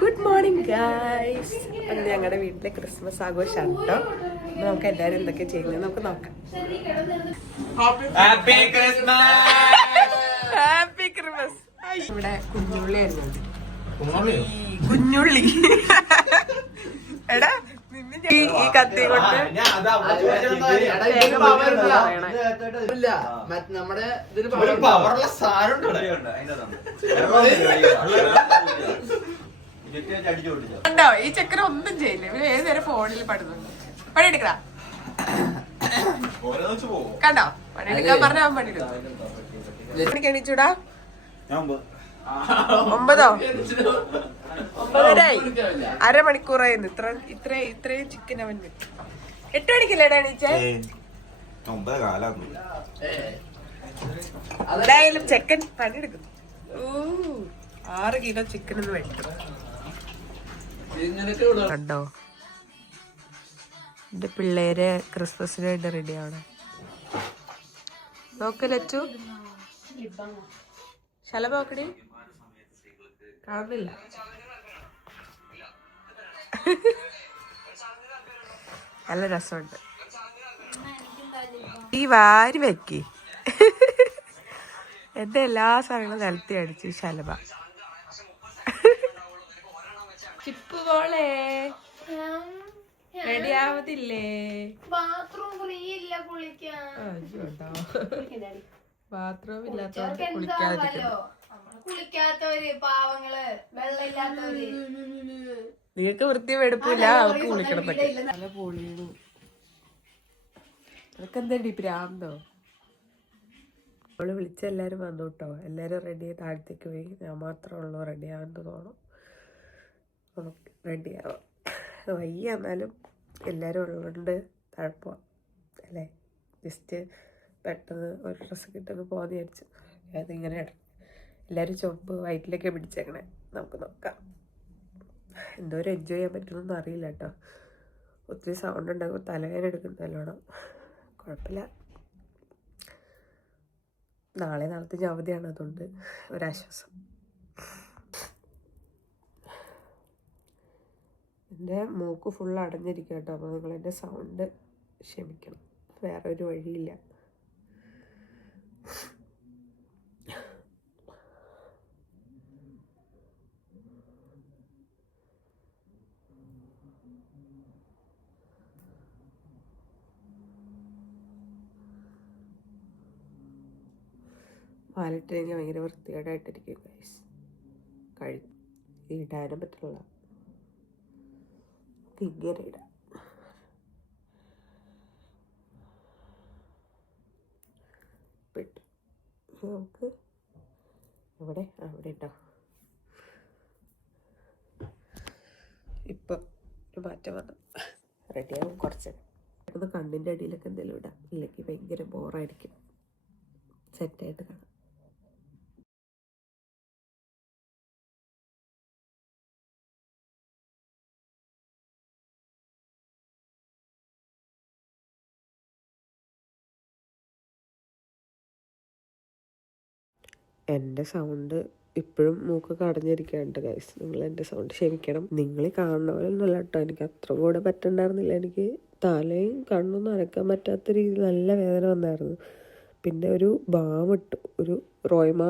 Good morning guys. അത് ഞങ്ങളുടെ വീട്ടിലെ ക്രിസ്മസ് ആഘോഷമാണ് കേട്ടോ. നമുക്ക് എല്ലാവരും എന്തൊക്കെ ചെയ്യുന്നത് നമുക്ക് നോക്കാം. Happy Christmas. ഇവിടെ കുഞ്ഞുള്ളി ആയിരുന്നു. കുഞ്ഞുള്ളി എടാ ഈ കത്തി കൊണ്ട് നമ്മുടെ ഉണ്ടോ ഈ ചക്കര ഒന്നും ചെയ്യില്ല. ഇവര് ഏത് നേരം ഫോണിൽ പടുന്നുണ്ട്. പണിയെടുക്കടാ കണ്ടോ? പണിയെടുക്കാൻ പറഞ്ഞ അവൻ പണിയെടുക്കും. എണീച്ചൂടാ 9 9:30 അരമണിക്കൂറായിരുന്നു. ഇത്രയും ചിക്കൻ അവൻ വെക്കും. 8 മണിക്കല്ലേടാ എണീച്ചേ? എന്തായാലും ചെക്കൻ പണിയെടുക്കുന്നു. 6 കിലോ ചിക്കൻ ഒന്ന് വെക്കും. കണ്ടോ എന്റെ പിള്ളേര് ക്രിസ്മസിന് വേണ്ടി റെഡിയാണ്. നോക്ക് ലച്ചു ശലഭോക്കടി കാണുന്നില്ല. നല്ല രസമുണ്ട്. ഈ വാരി വെക്കി എന്റെ എല്ലാ സാധനങ്ങളും നിലത്തി അടിച്ചു ശലഭ. ചിപ്പ് പോളെ റെഡി ആവതില്ലേ? ബാത്റൂം ഇല്ലാത്തവർക്ക് നിങ്ങൾക്ക് വൃത്തി വെടുപ്പില്ല, അവർക്ക് കുളിക്കണം. നല്ല പൊളിയണു. അതൊക്കെ എന്താ പ്രാന്തോ? അവള് വിളിച്ച എല്ലാരും വന്നു കേട്ടോ. എല്ലാരും റെഡി ആയി താഴത്തേക്ക് പോയി. ഞാൻ മാത്രമേ ഉള്ളൂ റെഡി ആവാൻ തോന്നും. നമുക്ക് റെഡി ആവാം. വയ്യ എന്നാലും എല്ലാരും ഉള്ളതുകൊണ്ട് തഴപ്പമാണ് അല്ലേ. ജസ്റ്റ് പെട്ടെന്ന് ഒരു ഡ്രസ്സ് കിട്ടുമ്പോൾ പോകാൻ വിചാരിച്ചു. അതിങ്ങനെ എല്ലാവരും ചുവപ്പ് വയറ്റിലേക്ക് പിടിച്ചേക്കണേ. നമുക്ക് നോക്കാം എന്തോരം എൻജോയ് ചെയ്യാൻ പറ്റുമെന്നൊന്നും അറിയില്ല കേട്ടോ. ഒത്തിരി സൗണ്ട് ഉണ്ടാകുമ്പോൾ തലവേദന എടുക്കും നല്ലോണം. കുഴപ്പമില്ല. നാളത്തെ അവധിയാണ്, അതുകൊണ്ട് ഒരാശ്വാസം. എൻ്റെ മൂക്ക് ഫുൾ അടഞ്ഞിരിക്കും കേട്ടോ. അപ്പോൾ നിങ്ങളെൻ്റെ സൗണ്ട് ക്ഷമിക്കണം, വേറെ ഒരു വഴിയില്ല. മാലിട്ട് കഴിഞ്ഞാൽ ഭയങ്കര വൃത്തികേടായിട്ടിരിക്കും ഗൈസ്. ഇടാനും പറ്റില്ല. ഇങ്ങനെ ഇടാം. പെട്ടു. നമുക്ക് അവിടെ ഇട്ടോ. ഇപ്പം ഒരു മാറ്റം വന്നു. റെഡിയാകും കുറച്ച്. അത് കണ്ണിൻ്റെ അടിയിലൊക്കെ എന്തെങ്കിലും ഇടാം, ഇല്ലെങ്കിൽ ഭയങ്കര ബോറായിരിക്കും. സെറ്റായിട്ട് കാണാം. എൻ്റെ സൗണ്ട് ഇപ്പോഴും മൂക്കൊക്കെ അടഞ്ഞിരിക്കാണ്ട് ഗൈസ്. നിങ്ങൾ എൻ്റെ സൗണ്ട് ക്ഷമിക്കണം. നിങ്ങൾ കാണുന്ന പോലെ ഒന്നുമല്ല കേട്ടോ. എനിക്ക് അത്ര കൂടെ പറ്റണ്ടായിരുന്നില്ല. എനിക്ക് തലയും കണ്ണൊന്നും അനക്കാൻ പറ്റാത്ത രീതിയിൽ നല്ല വേദന വന്നായിരുന്നു. പിന്നെ ഒരു ബാം ഇട്ടു, ഒരു റോയ്മ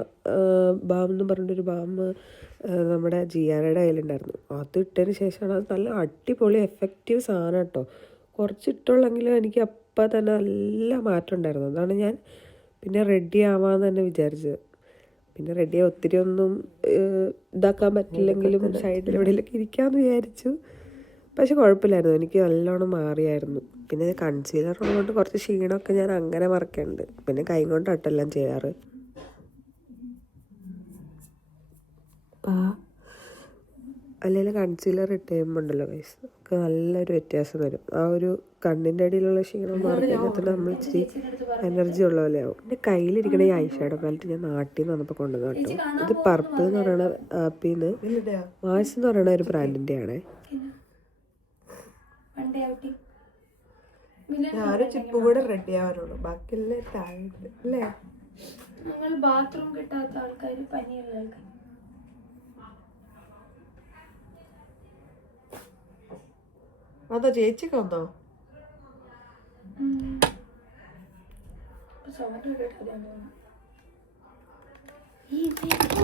ബാം എന്ന് പറഞ്ഞിട്ടൊരു ബാം നമ്മുടെ ജിയാനയുടെ കയ്യിലുണ്ടായിരുന്നു. അത് ഇട്ടതിന് ശേഷമാണ് അത് നല്ല അടിപൊളി എഫക്റ്റീവ് സാധനം കേട്ടോ. കുറച്ചിട്ടുള്ളെങ്കിലും എനിക്ക് അപ്പം തന്നെ നല്ല മാറ്റം ഉണ്ടായിരുന്നു. അതാണ് ഞാൻ പിന്നെ റെഡി ആവാമെന്ന് തന്നെ വിചാരിച്ചത്. പിന്നെ റെഡിയായി ഒത്തിരി ഒന്നും ഇതാക്കാൻ പറ്റില്ലെങ്കിലും സൈഡിൽ എവിടെയെങ്കിലൊക്കെ ഇരിക്കാമെന്ന് വിചാരിച്ചു. പക്ഷെ കുഴപ്പമില്ലായിരുന്നു, എനിക്ക് നല്ലോണം മാറിയായിരുന്നു. പിന്നെ കൺസീലർ ഉള്ളതുകൊണ്ട് കുറച്ച് ക്ഷീണമൊക്കെ ഞാൻ അങ്ങനെ മറക്കുന്നുണ്ട്. പിന്നെ കൈ കൊണ്ടാട്ടെല്ലാം ചെയ്യാറ്. അല്ലെങ്കിൽ കൺസീലർ ഇട്ട് കഴിയുമ്പോണ്ടല്ലോ ഗൈസ് ഒക്കെ നല്ലൊരു വ്യത്യാസം വരും. ആ ഒരു കണ്ണിൻ്റെ അടിയിലുള്ള ക്ഷീണം മാറി കഴിഞ്ഞാൽ തന്നെ നമ്മൾ ഇച്ചിരി എനർജി ഉള്ള പോലെ ആവും. എൻ്റെ കയ്യിലിരിക്കണ ഈ ഐഷാഡോ പാലറ്റ് ഞാൻ നാട്ടിൽ നിന്ന് വന്നപ്പോൾ കൊണ്ടുവന്നു കേട്ടോ. ഇത് പർപ്പിൾ എന്ന് പറയുന്ന ആപ്പിന്ന് മാസ് എന്ന് പറയുന്ന ഒരു ബ്രാൻഡിൻ്റെ ആണേ. ഞാനും ചിപ്പ് കൂടെ റെഡി ആവാനുള്ളൂ, ബാക്കിയെല്ലാം താഴെ അല്ലേ. ബാത്റൂം കിട്ടാത്ത ആൾക്കാർ, പനിയുള്ള ആൾക്കാർ അതാ ചേച്ചിക്ക് വന്നോ?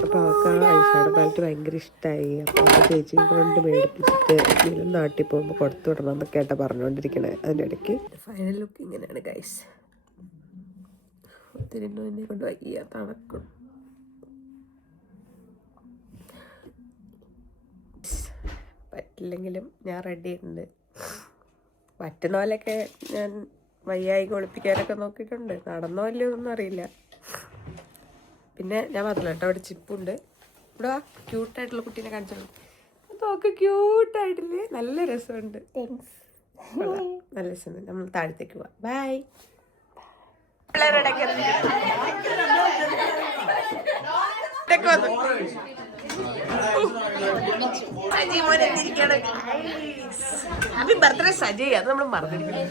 അപ്പൊ അവൾക്ക് ഐഷാഡോ പാലറ്റ് ഭയങ്കര ഇഷ്ടമായി. അപ്പൊ ആ ചേച്ചി കൊണ്ട് മേടിപ്പിച്ചിട്ട് ഇതിലും നാട്ടിൽ പോകുമ്പോൾ കൊടുത്തു വിടണം എന്നൊക്കെ ആയിട്ടാ പറഞ്ഞുകൊണ്ടിരിക്കണേ. അതിൻ്റെ ഇടയ്ക്ക് ഫൈനൽ ലുക്ക് ഇങ്ങനെയാണ് ഗൈസ്. ഒത്തിരി എന്നെ കൊണ്ട് വയ്യ, തണക്കും. പറ്റില്ലെങ്കിലും ഞാൻ റെഡി ആയിട്ടുണ്ട്. പറ്റുന്ന പോലെയൊക്കെ ഞാൻ വയ്യായി ഒളിപ്പിക്കാനൊക്കെ നോക്കിയിട്ടുണ്ട്. നടന്നോ അല്ലയോ ഒന്നും അറിയില്ല. പിന്നെ ഞാൻ പറഞ്ഞില്ല കേട്ടോ, അവിടെ ചിപ്പുണ്ട്. ഇവിടെ ക്യൂട്ടായിട്ടുള്ള കുട്ടീനെ കാണിച്ചോളൂ. നോക്ക്, ക്യൂട്ടായിട്ടില്ലേ? നല്ല രസമുണ്ട്. നല്ല രസമുണ്ട്. നമ്മൾ താഴത്തേക്ക് പോവാം. ബൈ. Happy birthday Sajay. അത് നമ്മൾ മറന്നിരിക്കുന്നു.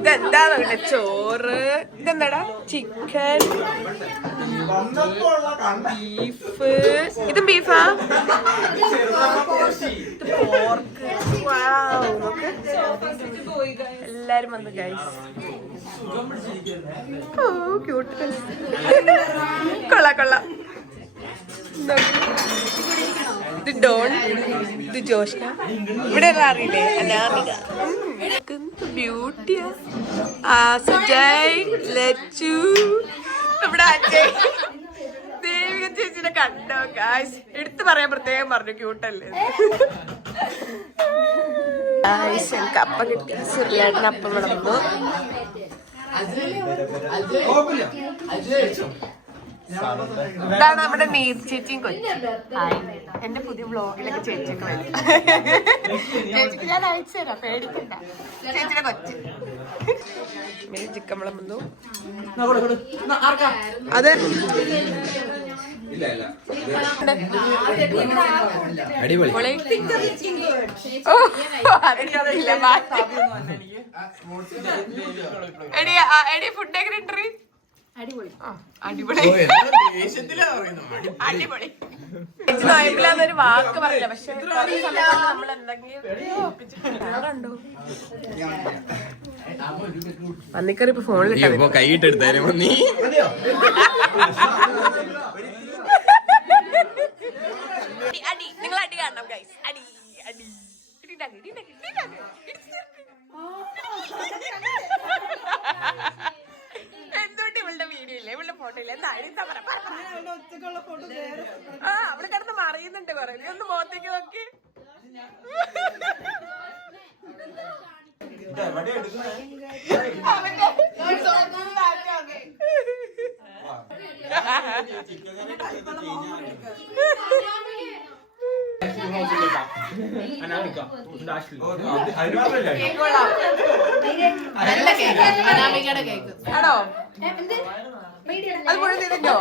ഇതെന്താണോ ഇവിടെ? ചോറ്. ഇതെന്താടാ? Chicken, beef. ഇതും ബീഫാ? പോർക്ക്. എല്ലാരും വന്നു ഗൈസ്. ഓ ക്യൂട്ട്. കൊള്ളാം കൊള്ളാം. ഇത് ഡോൺ, ഇത് ജോഷ്ന. ഇവിടെ അറിയില്ലേ? അനാമിക. ബ്യൂട്ടിയാ. സുജയ്, ലച്ചു, ഇവിടെ അജയ്. ദേവിക ചേച്ചിനെ കണ്ടോ ഗായ്സ്? എടുത്തു പറയാൻ പ്രത്യേകം പറഞ്ഞു, ക്യൂട്ടല്ലേ? എനിക്ക് അപ്പം കിട്ടി. സുരലേട്ടന് അപ്പം വിളമ്പു. ഇതാണ് നമ്മുടെ നീതി ചേച്ചിയും കൊച്ചു. എന്റെ പുതിയ വ്ളോഗിലൊക്കെ ചേച്ചിയൊക്കെ വരും. ചേച്ചിക്ക് ഞാൻ അയച്ചു തരാം, പേടിക്കണ്ട. ചേച്ചിയുടെ കൊച്ച് ചിക്കൻ വിളമ്പുന്നു. അത് എടി ഫുഡ് എങ്ങനെ ഉണ്ട്? അടിപൊളി. അടിപൊളി. നോയമ്പിലാന്നൊരു വാക്ക് പറയില്ല, പക്ഷെ നമ്മൾ എന്തെങ്കിലും വന്നിക്കറി ഇപ്പൊ ഫോണിൽ കൈയിട്ടെടുത്താലും നീ അടി. നിങ്ങൾ അടി കാണണം ഗൈസ്. അടി അടി. എന്തുകൊണ്ട് ഇവളുടെ വീഡിയോ ഇല്ല, ഇവളുടെ ഫോട്ടോ ഇല്ല? എന്താ അവിടെ കിടന്ന് മറിയുന്നുണ്ട് കൊറേ. നീ ഒന്ന് മുഖത്തേക്ക് നോക്കി. ആണോ? അത് മുഴുവൻ തിരിഞ്ഞോ?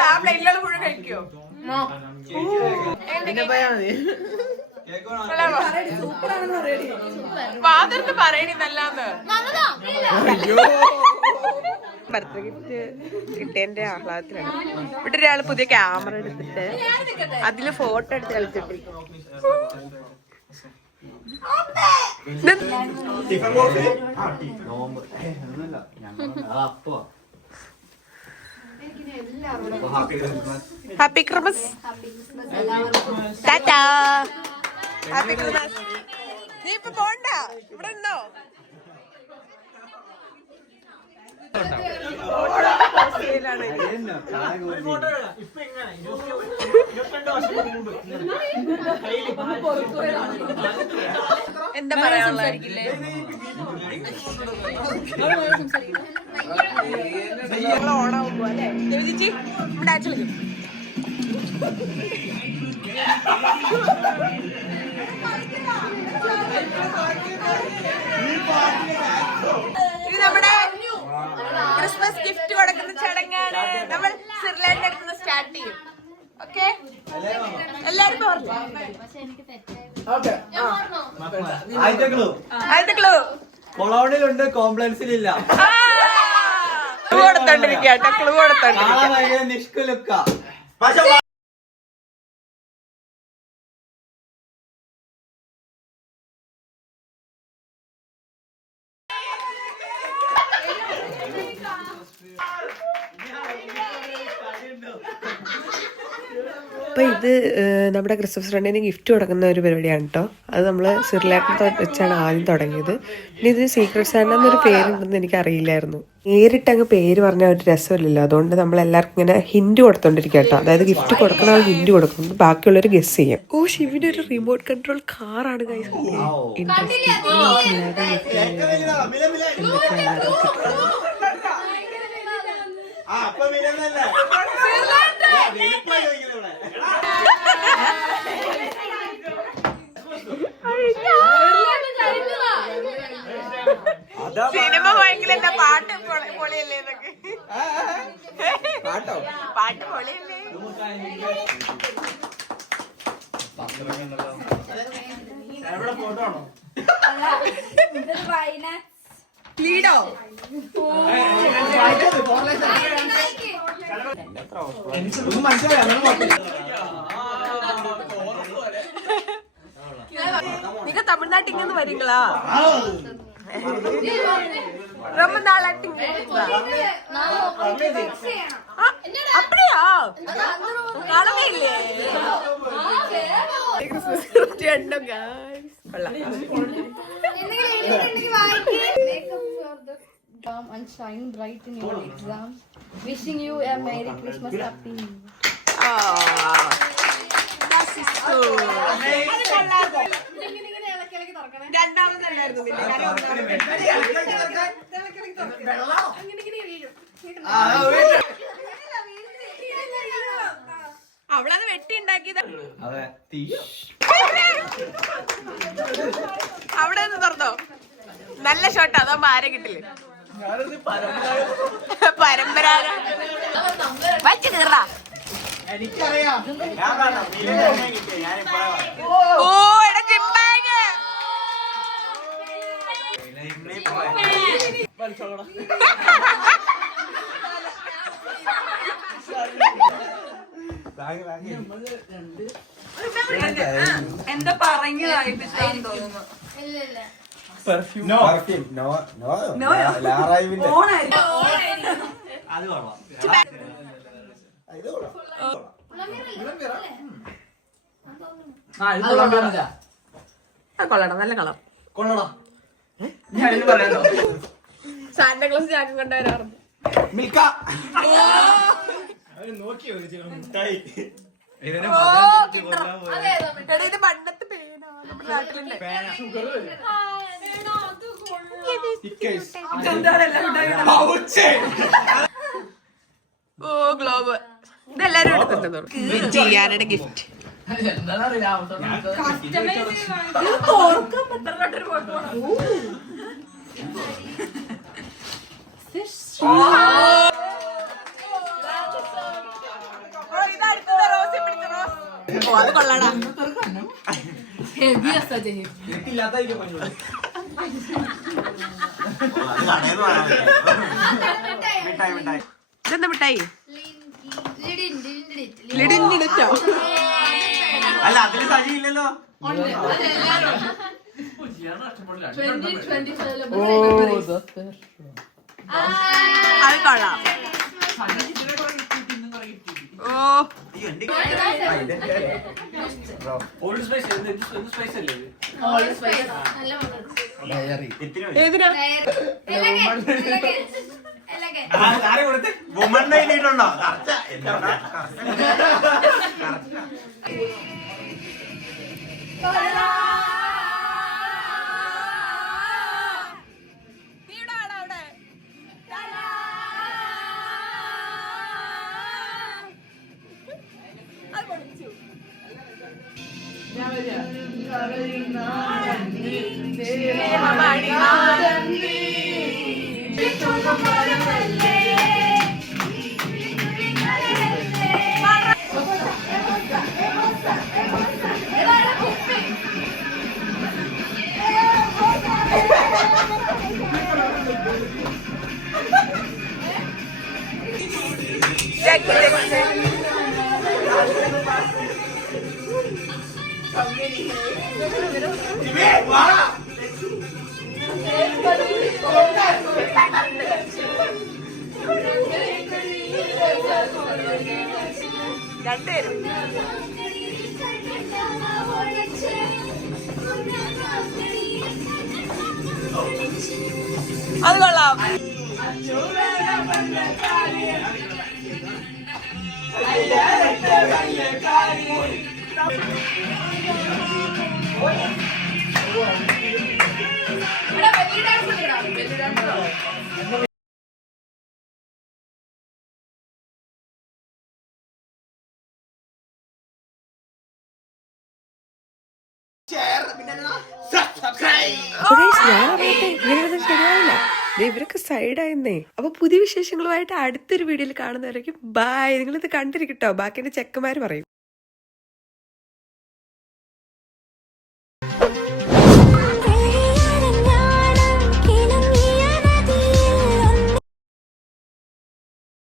ആ പ്ലേറ്റിലുള്ള മുഴുവൻ കഴിക്കോ? ഫാദറിന് പറയണിന്നല്ലാന്ന്. ബർത്ത്ഡേ ഗിഫ്റ്റ് കിട്ടിയതിന്റെ ആഹ്ലാദത്തിലാണ്. ഇവിടെ ഒരാള് പുതിയ ക്യാമറ എടുത്തിട്ട് അതില് ഫോട്ടോ എടുത്ത് കളിച്ചിട്ടിരിക്കും. Happy Christmas. Tata. Happy Christmas. നീ ഇപ്പൊ പോണ്ട, ഇവിടെ ഉണ്ടോ? എന്താ പറയാനുള്ള? ഓണാവുമ്പോ അല്ലേ ചേച്ചി? ഇവിടെ അയച്ചു വിളിക്കും. ഇത് നമ്മുടെ ക്രിസ്മസ് ഗിഫ്റ്റ് കൊടുക്കുന്ന ചടങ്ങാണ്. നമ്മൾ സിർലാൻഡിന്റെ അടുത്ത് നിന്ന് സ്റ്റാർട്ട് ചെയ്യും. ഓക്കെ, എല്ലാരും കൊളോണിലുണ്ട്, കോംപ്ലക്സിലില്ല. Clue കൊടുത്തോണ്ടിരിക്കട്ടെ, clue കൊടുത്തോണ്ടിരിക്കുക. നിഷ്കുലുക്ക. അപ്പോൾ ഇത് നമ്മുടെ ക്രിസ്മസ് ഫ്രണ്ടിന് ഗിഫ്റ്റ് കൊടുക്കുന്ന ഒരു പരിപാടിയാണ് കേട്ടോ. അത് നമ്മൾ സിറിലേട്ടൻ വെച്ചാണ് ആദ്യം തുടങ്ങിയത്. പിന്നെ ഇതിന് സീക്രട്ട് സാന്റ എന്നൊരു പേരുണ്ടെന്ന് എനിക്കറിയില്ലായിരുന്നു. നേരിട്ട് അങ്ങ് പേര് പറഞ്ഞാൽ ഒരു രസമില്ലല്ലോ. അതുകൊണ്ട് നമ്മൾ എല്ലാവർക്കും ഇങ്ങനെ ഹിന്റ് കൊടുത്തോണ്ടിരിക്കുക കേട്ടോ. അതായത് ഗിഫ്റ്റ് കൊടുക്കുന്ന ആൾ ഹിന്റ് കൊടുക്കും, ബാക്കിയുള്ളവർ ഗസ് ചെയ്യും. ഓ, ശിവിന്റെ ഒരു റിമോട്ട് കൺട്രോൾ കാറാണ് ഗൈസ്. സിനിമ ഭയങ്കര പാട്ട് പൊളിയല്ലേ എന്നൊക്കെ. പാട്ട് പൊളിയല്ലേ. ലീഡോ நீங்க தமிழ்நாட்டுக்கு இருந்து வரீங்களா? ரொம்ப நாளாட்டி அப்படியா? களவே இல்லையே. Come and shine bright in your exam. Wishing you a Merry Christmas, Happy New Year. അവളത് വെട്ടി ഉണ്ടാക്കിയത്. അവിടെ നിന്ന് തുറന്നോ? നല്ല ഷോട്ട്. അതാകുമ്പോ ആരെ കിട്ടില്ലേ? പരമ്പരാഗത വച്ച് കീറാ. ഓ എടാ ജിംബാഗ്. എന്താ പറഞ്ഞതായി തോന്നുന്നു. കൊള്ളണം, നല്ല കളർ. സാന്റാക്ലോസ് ജാക്കും കണ്ടവരാറുണ്ട്. ഇത് പണ്ടത്തെ പേനാ നമ്മുടെ നാട്ടിലുണ്ട്. ഓ ഗ്ലോബ്. ഇതെല്ലാരും എടുത്തിട്ടുണ്ടോ? ചെയ്യാനുടെ ഗിഫ്റ്റ്. ഓ അത് കൊള്ളാടാ. ഇതെന്താ മിഠായി? ലിഡിൻഡിട്ടോ? അല്ല അതില് സജിയില്ലല്ലോ. അത് കൊള്ളാം. ഓ ഏതിനാ? വുമന്റെ ഇല്ലിട്ടുണ്ടോ? രണ്ടുപേരും അത് കൊള്ളാം. ഞാൻ അറിയട്ടെ ഇങ്ങനെയൊന്നും ശരിയാവില്ല. ഇവരൊക്കെ സൈഡായിരുന്നേ. അപ്പൊ പുതിയ വിശേഷങ്ങളുമായിട്ട് അടുത്തൊരു വീഡിയോയിൽ കാണുന്നവരേക്കും ബൈ. നിങ്ങളിത് കണ്ടിരിക്കട്ടോ, ബാക്കി എന്റെ ചെക്കന്മാര് പറയും.